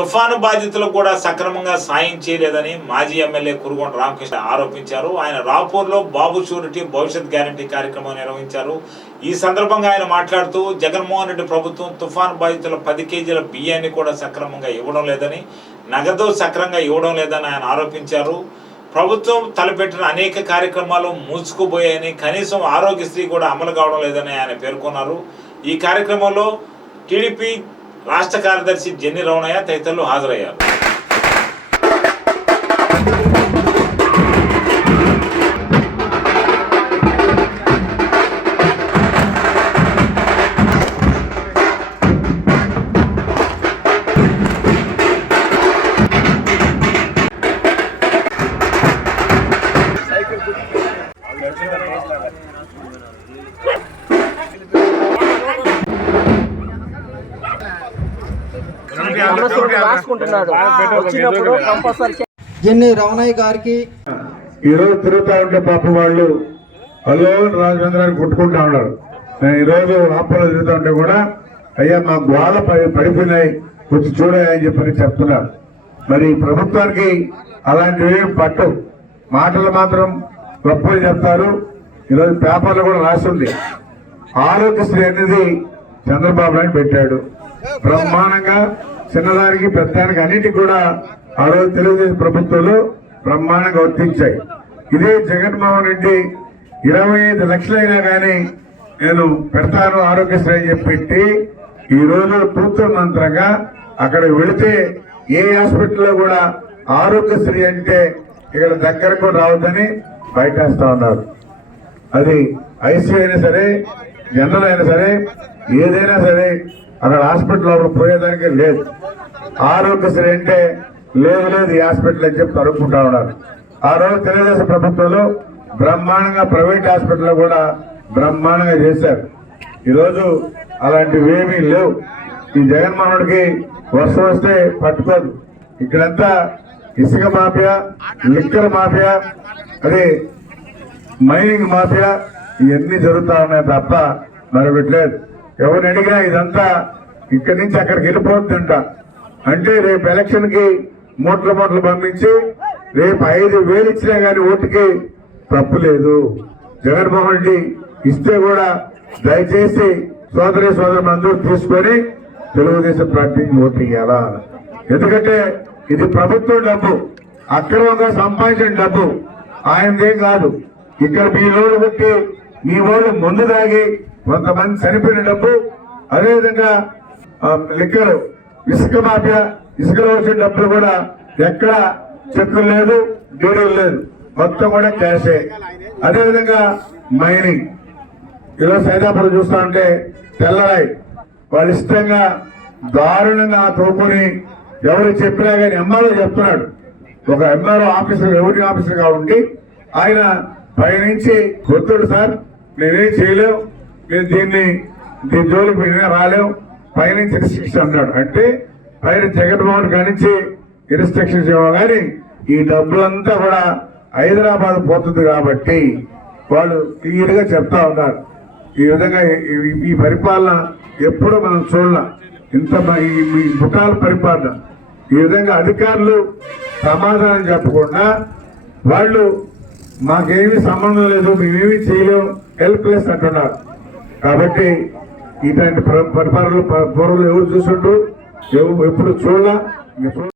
తుఫాను బాధితులకు కూడా సక్రమంగా సాయం చేయలేదని మాజీ ఎమ్మెల్యే కురుగొండ రామకృష్ణ ఆరోపించారు. ఆయన రాపూర్లో బాబు షూరిటీ భవిష్యత్ గ్యారంటీ కార్యక్రమం నిర్వహించారు. ఈ సందర్భంగా ఆయన మాట్లాడుతూ జగన్మోహన్ రెడ్డి ప్రభుత్వం తుఫాను బాధితుల పది కేజీల బియ్యాన్ని కూడా సక్రమంగా ఇవ్వడం లేదని నగదు సక్రంగా ఇవ్వడం లేదని ఆయన ఆరోపించారు. ప్రభుత్వం తలపెట్టిన అనేక కార్యక్రమాలు మూసుకుపోయాయని కనీసం ఆరోగ్యశ్రీ కూడా అమలు కావడం లేదని ఆయన పేర్కొన్నారు. ఈ కార్యక్రమంలో టీడీపీ రాష్ట్ర కార్యదర్శి జెన్ని రమణయ్య తదితరులు హాజరయ్యారు. రాసుకుంటున్నాడు. వచ్చినప్పుడు కంపల్సరీ జెన్ని రమణయ్య గారికి ఈరోజు తిరుగుతా ఉంటే పాపం వాళ్ళు హలో రాజేంద్రాన్ని కొట్టుకుంటా ఉన్నారు. నేను ఈరోజు ఆపలో తిరుగుతా ఉంటే కూడా అయ్యా మా గోడ పడి- పడిపోయినాయి వచ్చి చూడాలి అని చెప్పని చెప్తున్నారు. మరి ప్రభుత్వానికి అలాంటివి ఏం పట్టవు. మాటలు మాత్రం గొప్పలు చెప్తారు. ఈరోజు పేపర్లో కూడా రాసింది. ఆరోగ్యశ్రీ అనేది చంద్రబాబు నాయుడు పెట్టాడు. బ్రహ్మాండంగా చిన్నదానికి పెద్దానికి అన్నిటికి కూడా ఆ రోజు తెలుగుదేశం ప్రభుత్వాలు బ్రహ్మాండంగా వర్తించాయి. ఇదే జగన్మోహన్ రెడ్డి ఇరవై ఐదు లక్షలైనా కానీ నేను పెడతాను ఆరోగ్యశ్రీ అని చెప్పి ఈ రోజు ప్రభుత్వ మంత్రంగా అక్కడ వెళితే ఏ హాస్పిటల్లో కూడా ఆరోగ్యశ్రీ అంటే ఇక్కడ దగ్గరకు రావద్దని బయటేస్తా ఉన్నారు. అది ఐసీ అయినా సరే జనరల్ అయినా సరే ఏదైనా సరే అక్కడ హాస్పిటల్ లోపల పోయేదానికి లేదు. ఆరోగ్యశ్రీ అంటే లేదు లేదు ఈ హాస్పిటల్ అని చెప్పి తరుపుకుంటా ఉన్నారు. ఆ రోజు తెలుగుదేశం ప్రభుత్వంలో బ్రహ్మాండంగా ప్రైవేట్ హాస్పిటల్ కూడా బ్రహ్మాండంగా చేశారు. ఈరోజు అలాంటివేమీ లేవు. ఈ జగన్మోహనుడికి వర్షం వస్తే పట్టుకోదు. ఇక్కడంతా ఇసుక మాఫియా లిక్కర్ మాఫియా అదే మైనింగ్ మాఫియా ఇవన్నీ జరుగుతా ఉన్నాయి తప్ప మరొకటి లేదు. ఎవరిని అడిగినా ఇదంతా ఇక్కడి నుంచి అక్కడికి వెళ్ళిపోతుందంట అంటే. రేపు ఎలక్షన్కి మూట్ల మూట్లు పంపించి రేపు ఐదు వేలు ఇచ్చినా గానీ ఓటుకి తప్పు లేదు. జగన్మోహన్ రెడ్డి ఇస్తే కూడా దయచేసి సోదరి సోదరు అందరూ తీసుకొని తెలుగుదేశం పార్టీకి ఓటు ఇవ్వాలా ఎందుకంటే ఇది ప్రభుత్వం డబ్బు అక్రమంగా సంపాదించిన డబ్బు. ఆయనదేం కాదు. ఇక్కడ మీ లోడు పెట్టి మీ వాళ్ళు ముందు దాగి కొంతమంది చనిపోయిన డబ్బు అదేవిధంగా లిక్కర్ ఇసుక మాఫియా ఇసుకలో వచ్చిన డబ్బులు కూడా ఎక్కడ చెక్కులు లేదు డీడీలు లేదు. మొత్తం కూడా క్యాషే. అదేవిధంగా మైనింగ్. ఈరోజు సైదాపురం చూస్తా ఉంటే తెల్లరాయి. వాళ్ళు ఇష్టంగా దారుణంగా తోపుని ఎవరు చెప్పినా కానీ ఎంఆర్ఓ చెప్తున్నాడు. ఒక ఎంఆర్ఓ ఆఫీసర్ రెవెన్యూ ఆఫీసర్గా ఉండి ఆయన పైనుంచి కొత్తుడు సార్ నేనేం చేయలేవు నేను దీన్ని దీని జోలికి రాలేం. పైనుంచి రిస్ట్రిక్షన్ అన్నాడు అంటే పైన జగన్మోహన్ కానించి ఇన్స్ట్రక్షన్స్ ఇవ్వ కానీ ఈ డబ్బులంతా కూడా హైదరాబాద్ పోతుంది కాబట్టి వాళ్ళు క్లియర్గా చెప్తా ఉన్నారు. ఈ విధంగా ఈ- పరిపాలన ఎప్పుడూ మనం చూడాల. ఇంత ఈ ఈ ముఠాల పరిపాలన. ఈ విధంగా అధికారులు సమాధానం చెప్పకుండా వాళ్ళు మాకేమీ సంబంధం లేదు మేమేమీ చేయలేము హెల్ప్లెస్ అంటున్నారు. కాబట్టి ఇట్లాంటి ప్ర- పరిపాలనలు ప- ఎవరు చూసుంటూ ఎప్పుడు చూడాల.